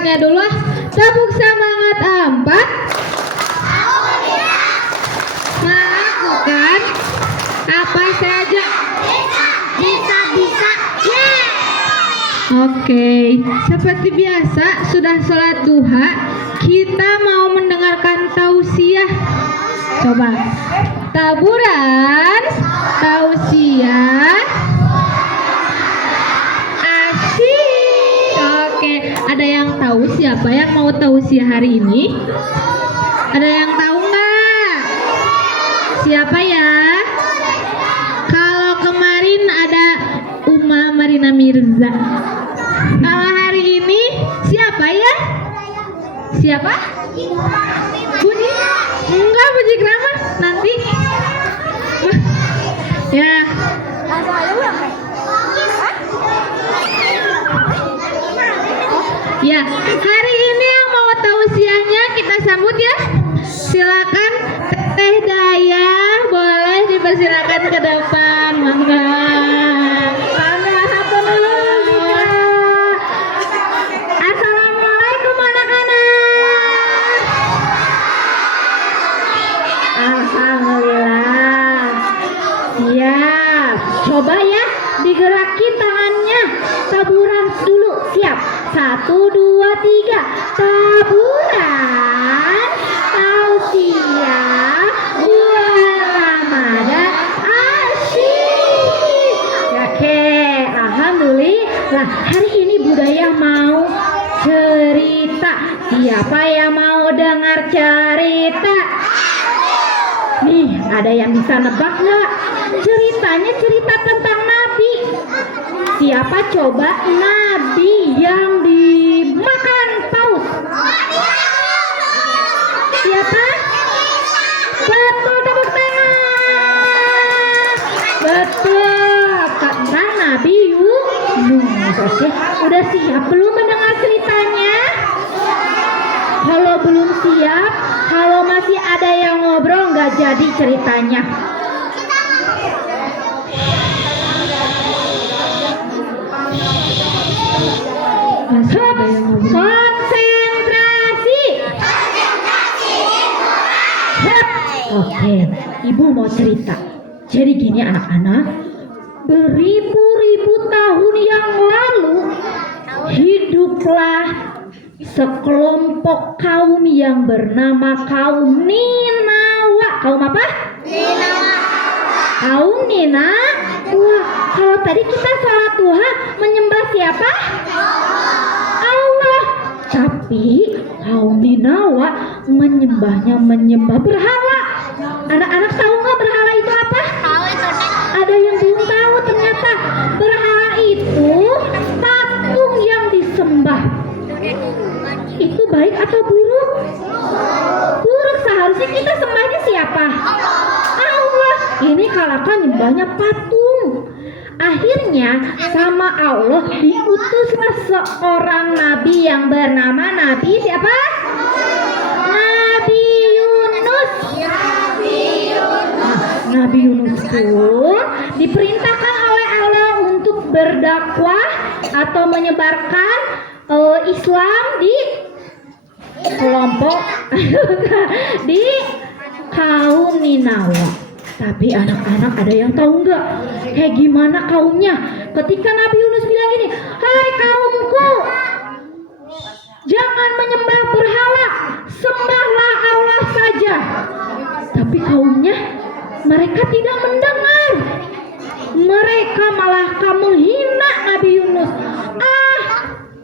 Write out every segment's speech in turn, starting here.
semangatnya dulu. Tepuk semangat 4. Melakukan apa saja. Bisa. Oke, seperti biasa sudah sholat duha, kita mau mendengarkan tausiah. Coba taburan tausiah. Asik. Oke, ada yang tahu siapa yang mau tausiah hari ini? Ada yang tahu nggak? Siapa ya? Kalau kemarin ada Uma Marina Mirza. Kalau hari ini siapa ya? Siapa? Budi? Enggak, Budi Krama. Nanti. Ya. Ya, hari ini yang mau tausiahnya kita sambut ya. Silakan Teh Daya, boleh dipersilakan ke depan. Mangga. Assalamualaikum anak-anak. Alhamdulillah. Siap. Coba ya digerakin tangannya. Taburan dulu. Siap. 1, 2, 3. Taburan tausiah bulan Ramadan. Asyik. Oke, alhamdulillah. Hari ini budaya mau cerita. Siapa yang mau dengar cerita? Nih, ada yang bisa nebak nggak? Ceritanya cerita tentang Nabi. Siapa coba Nabi yang dimakan paus? Siapa? Betul, tepuk tangan. Betul, tentang Nabi Yunus. Oke, udah siap belum mendengar ceritanya? Kalau belum siap, kalau masih ada yang ngobrol nggak jadi ceritanya. Konsentrasi. Oke, Ibu mau cerita. Jadi gini anak-anak, beribu-ribu tahun yang lalu hiduplah sekelompok kaum yang bernama kaum Ninawa. Kaum apa? Ninawa. Kaum Ninawa. Kalau tadi kita sholat duha menyembah siapa? Allah. Tapi kaum Ninawa menyembah berhala. Anak-anak tahu nggak berhala itu apa? Tahu itu, Nek. Ada yang belum tahu ternyata. Berhala itu patung yang disembah. Itu baik atau buruk? Buruk. Seharusnya kita sembahnya siapa? Allah. Ini kalahkan nyembahnya patung. Akhirnya sama Allah diutuslah seorang nabi yang bernama Nabi siapa? Nabi Yunus. Nabi Yunus pun diperintahkan oleh Allah untuk berdakwah atau menyebarkan Islam di kelompok di kaum Ninawa. Tapi anak-anak ada yang tahu nggak kayak gimana kaumnya? Ketika Nabi Yunus bilang gini, hai kaumku, jangan menyembah berhala, sembahlah Allah saja. Tapi kaumnya mereka tidak mendengar. Mereka malah menghina Nabi Yunus.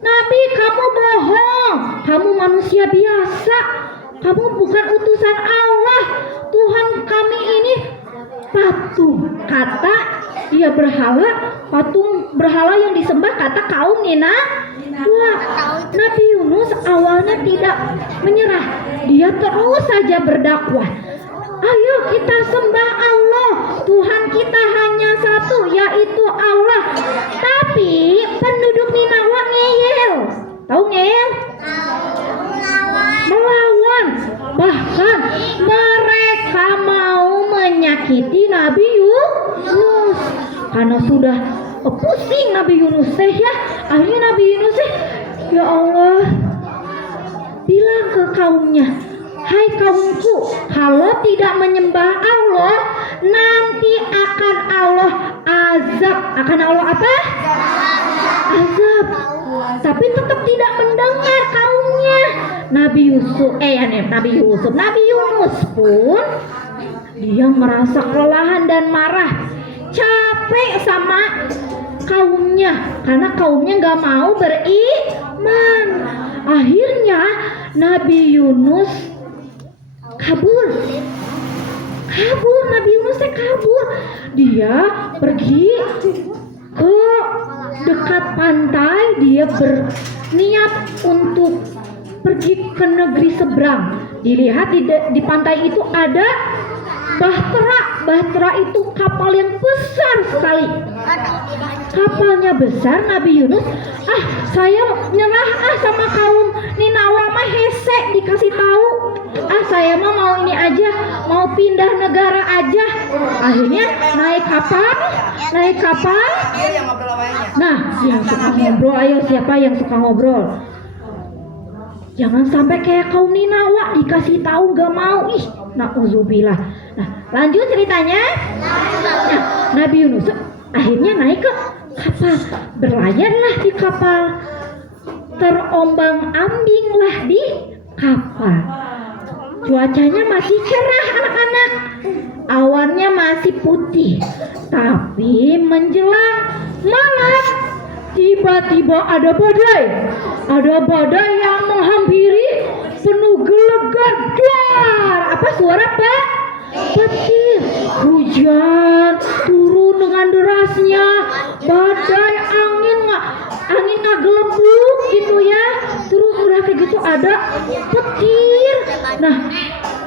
Nabi, kamu bohong. Kamu manusia biasa. Kamu bukan utusan Allah. Tuhan kami ini patung. Kata dia berhala, patung berhala yang disembah kata kaum Ninawa. Nabi Yunus awalnya tidak menyerah. Dia terus saja berdakwah. Ayo kita sembah Allah. Tuhan kita hanya satu, yaitu Allah. Tapi penduduk Ninawa ngeyel. Tahu ngeyel? Melawan. Bahkan mereka mau menyakiti Nabi Yunus. Karena sudah pusing Nabi Yunus ya. Akhirnya Nabi Yunus ya Allah, bilang ke kaumnya, hai kaumku, kalau tidak menyembah Allah, nanti akan Allah azab. Akan Allah apa? Azab. Tapi tetap tidak mendengar kaumnya. Nabi Yunus pun dia merasa kelelahan dan marah, capek sama kaumnya karena kaumnya nggak mau beriman. Akhirnya Nabi Yunus kabur. Nabi Yunus kabur. Dia pergi ke dekat pantai. Dia berniat untuk pergi ke negeri seberang. Dilihat di pantai itu ada bahtera. Bahtera itu kapal yang besar sekali. Kapalnya besar. Nabi Yunus, saya nyerah sama kaum Ninawa mah hese dikasih tahu. Saya mau ini aja, mau pindah negara aja. Akhirnya naik kapal. Nah, yang suka ngobrol, ayo siapa yang suka ngobrol? Jangan sampai kayak kaum Ninawa dikasih tahu gak mau. Na'udzubillah. Nah, lanjut ceritanya. Nah, Nabi Yunus akhirnya naik ke kapal, berlayarlah di kapal, terombang-ambinglah di kapal. Cuacanya masih cerah anak-anak, awannya masih putih, tapi menjelang malam tiba-tiba ada badai yang menghampiri, penuh gelegar. Apa suara Pak? Petir. Hujan turun dengan derasnya, badai, angin ngagelembung gitu ya. Terus udah kayak gitu ada petir. Nah,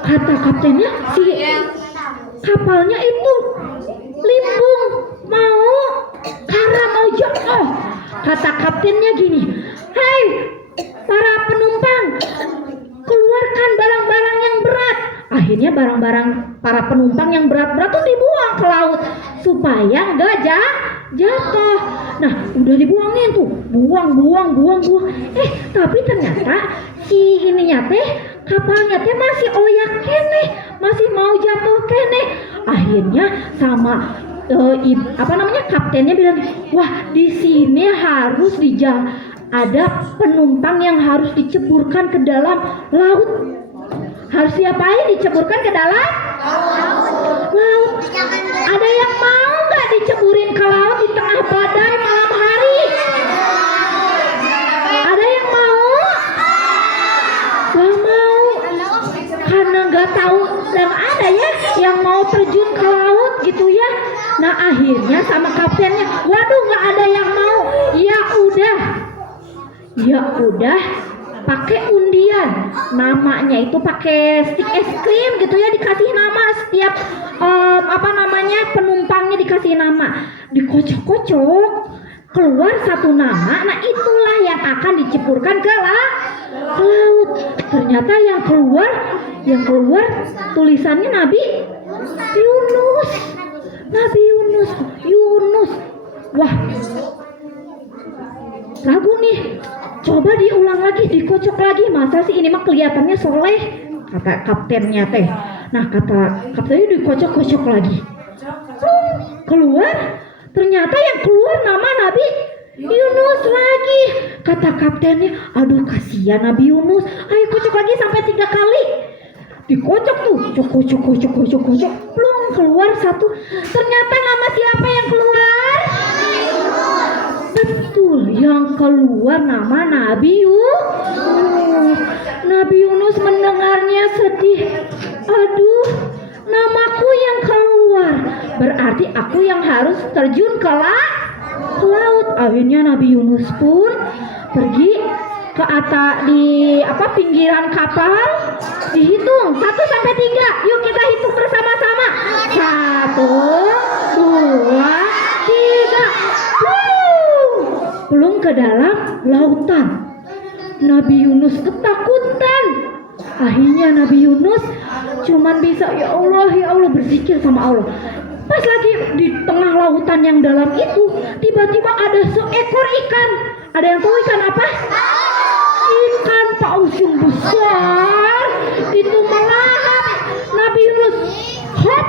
kata kaptennya, si kapalnya itu limbung, mau jatuh. Kata kaptennya gini, hei para penumpang, keluarkan barang-barang yang berat. Akhirnya barang-barang para penumpang yang berat-berat tuh dibuang ke laut supaya nggak jatuh. Nah, udah dibuangin tuh, buang. Tapi ternyata si ininya teh, kapalnya teh masih oyak keneh, masih mau jatuh keneh. Akhirnya sama kaptennya bilang, wah di sini harus ada penumpang yang harus diceburkan ke dalam laut. Harus diapain? Diceburkan ke dalam laut. Ada yang mau nggak diceburin ke laut di tengah badai malam hari? Ada yang mau? Gak mau, karena nggak tahu dan ada ya yang mau terjun ke laut gitu ya. Nah, akhirnya sama kaptennya, waduh nggak ada yang mau. Ya udah, pakai undian. Namanya itu pakai stick es krim gitu ya, dikasih nama setiap penumpangnya dikasih nama. Dikocok-kocok, keluar satu nama. Nah, itulah yang akan diceburkan ke laut. Ternyata yang keluar tulisannya Nabi Yunus. Wah, ragu nih. Coba diulang lagi, dikocok lagi. Masa sih ini mah kelihatannya soleh, kata kaptennya teh. Nah, kata kaptennya dikocok-kocok lagi. Keluar, ternyata yang keluar nama Nabi Yunus lagi. Kata kaptennya, aduh kasihan Nabi Yunus. Ayo kocok lagi sampai 3 kali. Dikocok tuh, cok. Belum keluar satu. Ternyata nama siapa yang keluar? Betul, yang keluar nama Nabi Yunus. Nabi Yunus mendengarnya sedih. Aduh, namaku yang keluar. Berarti aku yang harus terjun ke laut. Akhirnya Nabi Yunus pun pergi ke atas di pinggiran kapal. Dihitung 1 sampai 3. Yuk kita hitung bersama-sama. 1, 2, 3. Belum ke dalam lautan. Nabi Yunus ketakutan. Akhirnya Nabi Yunus cuman bisa ya Allah berzikir sama Allah. Pas lagi di tengah lautan yang dalam itu, tiba-tiba ada seekor ikan. Ada yang tahu ikan apa? Ikan paus yang besar itu melahap Nabi Yunus. Hop,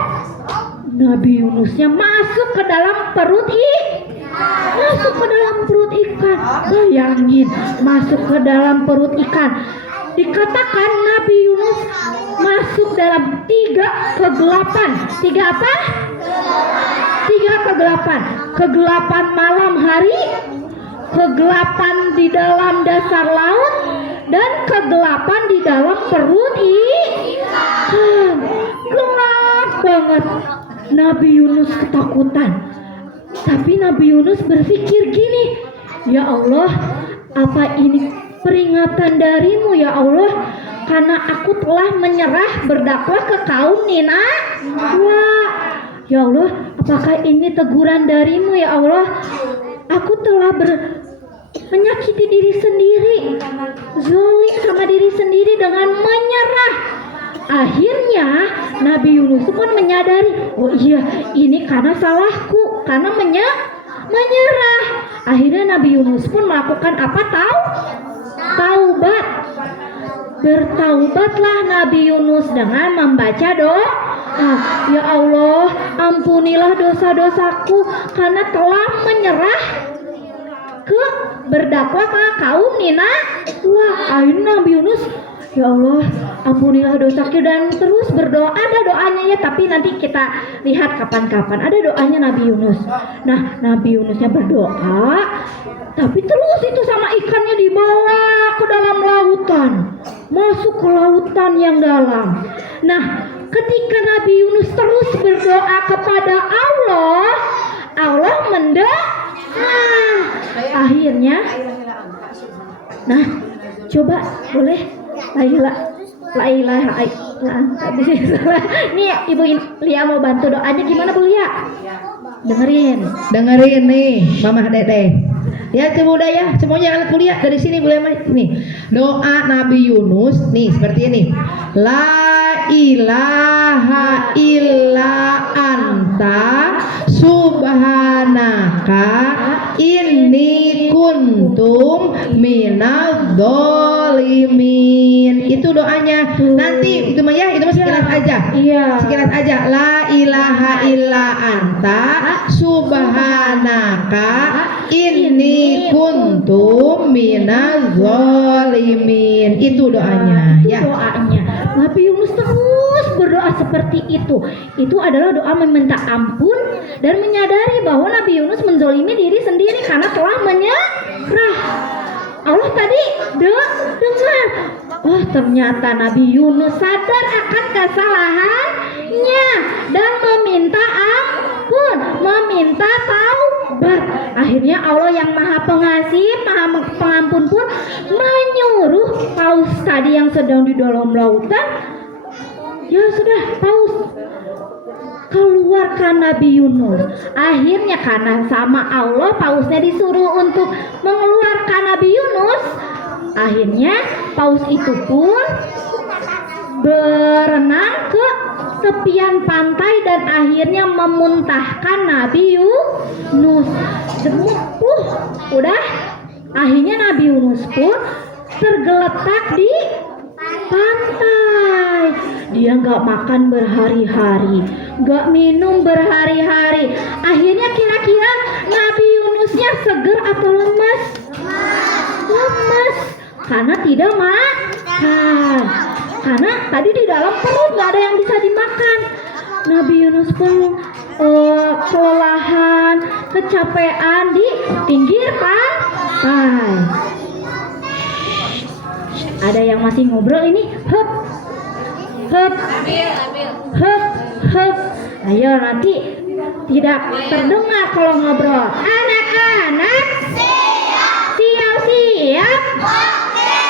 Nabi Yunusnya masuk ke dalam perut ikan. Bayangin, masuk ke dalam perut ikan. Dikatakan Nabi Yunus masuk dalam 3 kegelapan. 3 apa? 3 kegelapan. Kegelapan malam hari, kegelapan di dalam dasar laut, dan kegelapan di dalam perut ikan. Gelap banget. Nabi Yunus ketakutan. Tapi Nabi Yunus berpikir gini, ya Allah, apa ini peringatan darimu ya Allah, karena aku telah menyerah berdakwah ke kaum Nina. Wah, ya Allah, apakah ini teguran darimu ya Allah? Aku telah menyakiti diri sendiri, zalim sama diri sendiri dengan menyerah. Akhirnya Nabi Yunus pun menyadari, oh iya, ini karena salahku, karena menyerah. Akhirnya Nabi Yunus pun melakukan apa tahu? Taubat. Bertaubatlah Nabi Yunus dengan membaca doa. Ya Allah, ampunilah dosa-dosaku karena telah menyerah berdakwah ke kaum Nina. Wah, akhirnya Nabi Yunus, ya Allah, ampunilah dosaku, dan terus berdoa. Ada doanya ya, tapi nanti kita lihat kapan-kapan. Ada doanya Nabi Yunus. Nah, Nabi Yunusnya berdoa, tapi terus itu sama ikannya dibawa ke dalam lautan, masuk ke lautan yang dalam. Nah, ketika Nabi Yunus terus berdoa kepada Allah, Allah akhirnya, nah, coba boleh La ilaha illallah. Nih Ibu Lia mau bantu doanya, gimana Bu Lia? Dengerin nih Mama Dede. Ya coba udah ya, semuanya anak kuliah dari sini boleh nih. Doa Nabi Yunus nih seperti ini. La ilaha illa anta subhanaka inni kuntum minadz zalimin. Itu doanya. Nanti itu mah ya, itu mah sekilas aja. Iya. Sekilas aja. La ilaha illa anta subhanaka inni kuntum minadz zalimin. Itu doanya. Ya. Doanya. Nabi Yunus terus berdoa seperti itu. Itu adalah doa meminta ampun dan menyadari bahwa Nabi Yunus menzolimi diri sendiri karena telah menyerah. Allah tadi dengar. Oh, ternyata Nabi Yunus sadar akan kesalahannya dan meminta ampun, meminta taubat. Akhirnya Allah yang Maha Pengasih, Maha Pengampun pun menyuruh paus tadi yang sedang di dalam lautan, ya sudah, paus, keluarkan Nabi Yunus. Akhirnya karena sama Allah, pausnya disuruh untuk mengeluarkan Nabi Yunus. Akhirnya paus itu pun berenang ke tepian pantai dan akhirnya memuntahkan Nabi Yunus. Udah, akhirnya Nabi Yunus pun tergeletak di pantai. Dia nggak makan berhari-hari, nggak minum berhari-hari. Akhirnya kira-kira Nabi Yunusnya seger atau lemas? Lemas, karena tidak makan. Karena tadi di dalam perut nggak ada yang bisa dimakan. Nabi Yunus pun kelelahan, kecapean di pinggir pantai. Ada yang masih ngobrol ini? Hup. Ayo, nanti tidak terdengar kalau ngobrol. Anak-anak siap.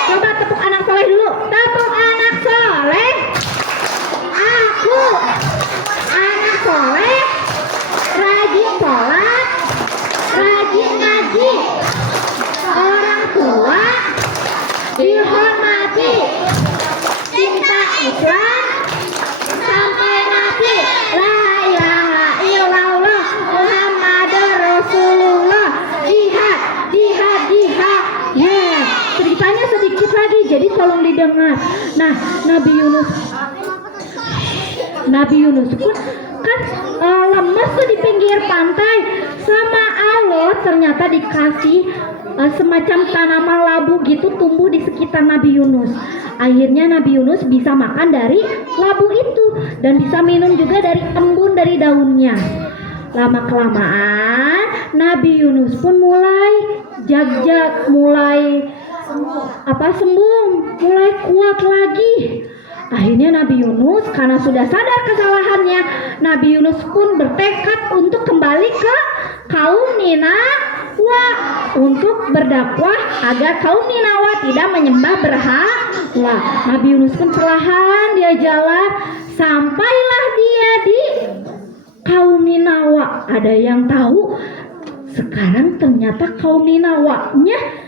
Coba tepuk anak soleh dulu. Tepuk anak soleh. Aku anak soleh, rajin sholat, rajin ngaji, orang tua dihormati, cinta Islam sampai mati. La ilaha illallah Muhammadur Rasulullah. Jihad. Ya, ceritanya sedikit lagi jadi tolong didengar. Nah, Nabi Yunus pun kan lemes tuh di pinggir pantai, sama Allah ternyata dikasih semacam tanaman labu gitu tumbuh di sekitar Nabi Yunus. Akhirnya Nabi Yunus bisa makan dari labu itu dan bisa minum juga dari embun dari daunnya. Lama kelamaan Nabi Yunus pun mulai mulai sembuh, mulai kuat lagi. Akhirnya Nabi Yunus karena sudah sadar kesalahannya, Nabi Yunus pun bertekad untuk kembali ke kaum Ninawa untuk berdakwah agar kaum Ninawa tidak menyembah berhala. Nabi Yunus pun perlahan dia jalan, sampailah dia di kaum Ninawa. Ada yang tahu sekarang ternyata kaum Ninawanya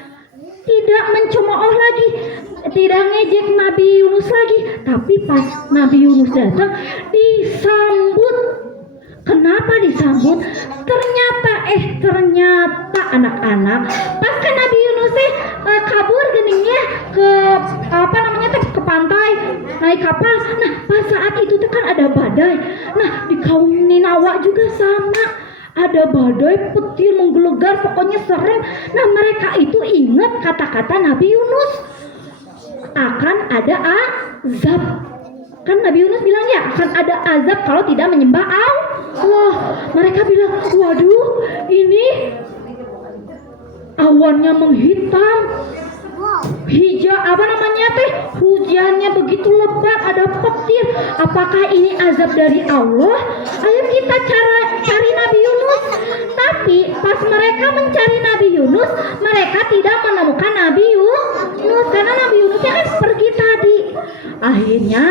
tidak mencemooh lagi, tidak ngejek Nabi Yunus lagi, tapi pas Nabi Yunus datang disambut. Kenapa disambut? Ternyata anak-anak pas kan Nabi Yunus kabur geningnya ke ke pantai naik kapal. Nah, pas saat itu kan ada badai. Nah, di kaum Ninawa juga sama. Ada badai, petir menggelegar, pokoknya serem. Nah, mereka itu ingat kata-kata Nabi Yunus akan ada azab. Kan Nabi Yunus bilang ya akan ada azab kalau tidak menyembah Allah. Mereka bilang, waduh, ini awannya menghitam, hujannya begitu lebat, ada petir. Apakah ini azab dari Allah? Ayo kita cari Nabi Yunus. Tapi pas mereka mencari Nabi Yunus, mereka tidak menemukan Nabi Yunus karena Nabi Yunusnya kan pergi tadi. Akhirnya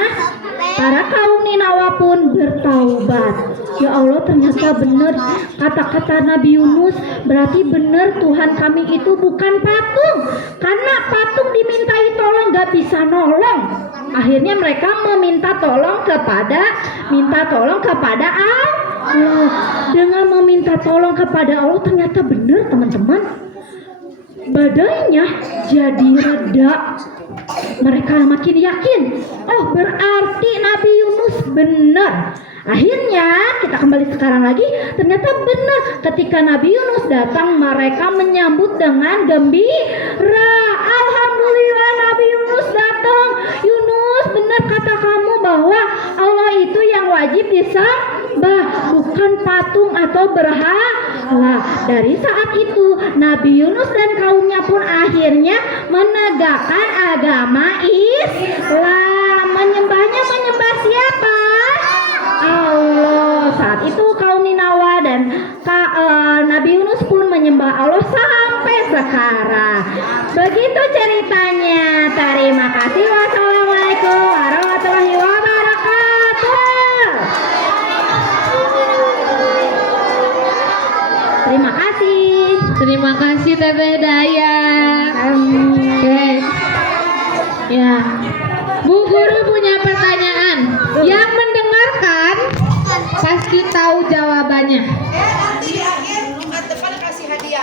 para kaum Ninawa pun bertaubat. Ya Allah, ternyata benar kata-kata Nabi Yunus. Berarti benar Tuhan kami itu bukan patung. Karena patung dimintai tolong gak bisa nolong. Akhirnya mereka minta tolong kepada Allah. Dengan meminta tolong kepada Allah ternyata benar teman-teman. Badainya jadi reda. Mereka makin yakin, oh berarti Nabi Yunus benar. Akhirnya kita kembali sekarang lagi, ternyata benar ketika Nabi Yunus datang mereka menyambut dengan gembira. Alhamdulillah Nabi Yunus datang. Yunus, benar kata kamu bahwa Allah itu yang wajib disembah, bukan patung atau berhala. Dari saat itu Nabi Yunus dan kaumnya pun akhirnya menegakkan agama Islam. Menyembah siapa? Allah. Saat itu kaum Ninawa dan Nabi Yunus pun menyembah Allah sampai sekarang. Begitu ceritanya. Terima kasih. Wassalamualaikum warahmatullahi wabarakatuh. Terima kasih. Terima kasih Teteh Daya. Oke. Ya. Bu Guru punya pertanyaan. Yang mendengarkan pasti tahu jawabannya.